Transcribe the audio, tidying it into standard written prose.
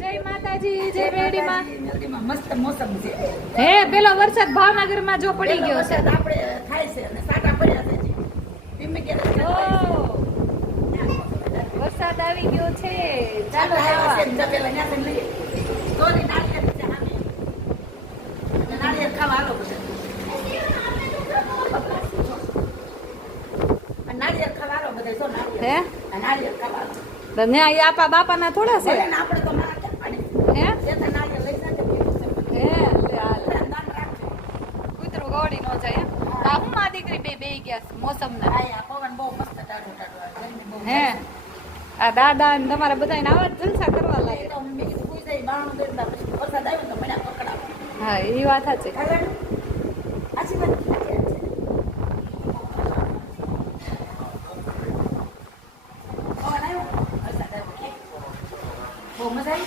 જય માતાજી જય મેરડીમાં. મેરડીમાં મસ્ત મોસમ છે. હે પેલો વરસાદ ભાવનગરમાં જો પડી ગયો છે. આપણે થાય છે અને સાટા પડ્યા છે જી. ધીમે ક્યારે વરસાદ આવી ગયો છે. ચાલો આવ્યા છે ખાવા. પેલા ન્યાથી લઈએ. તોરી નાળિયેર છે સામે. અને નાળિયેર ખાવા આલો બધા. અને નાળિયેર ખાવા આલો બધા જો નાળિયેર. હે આ નાળિયેર ખાવા આલો. તો ને આ આપા બાપાના થોડા છે. ભલે ને આપણે તો ના ક્યાં પાડી. હે જે તે નાળિયેર લઈ જાય હે લે હાલ. દાન રાખજો. કૂતરું ગોળી નો જાય એમ. આ હું માં દીકરી બે ગયા છે મોસમના. આ પવન બહુ મસ્ત ટાઢો ટાઢો આવે. ગરમી બહુ હે આ દાદા ને તમારા બધાને આવા જ જલસા કરવા લાગે. તો મેં કીધું કોઈ જાય બાણું દોરી પછી વરસાદ આવ્યો તો મને પકડાવો. હા એ વાત સાચી. ખાવાનું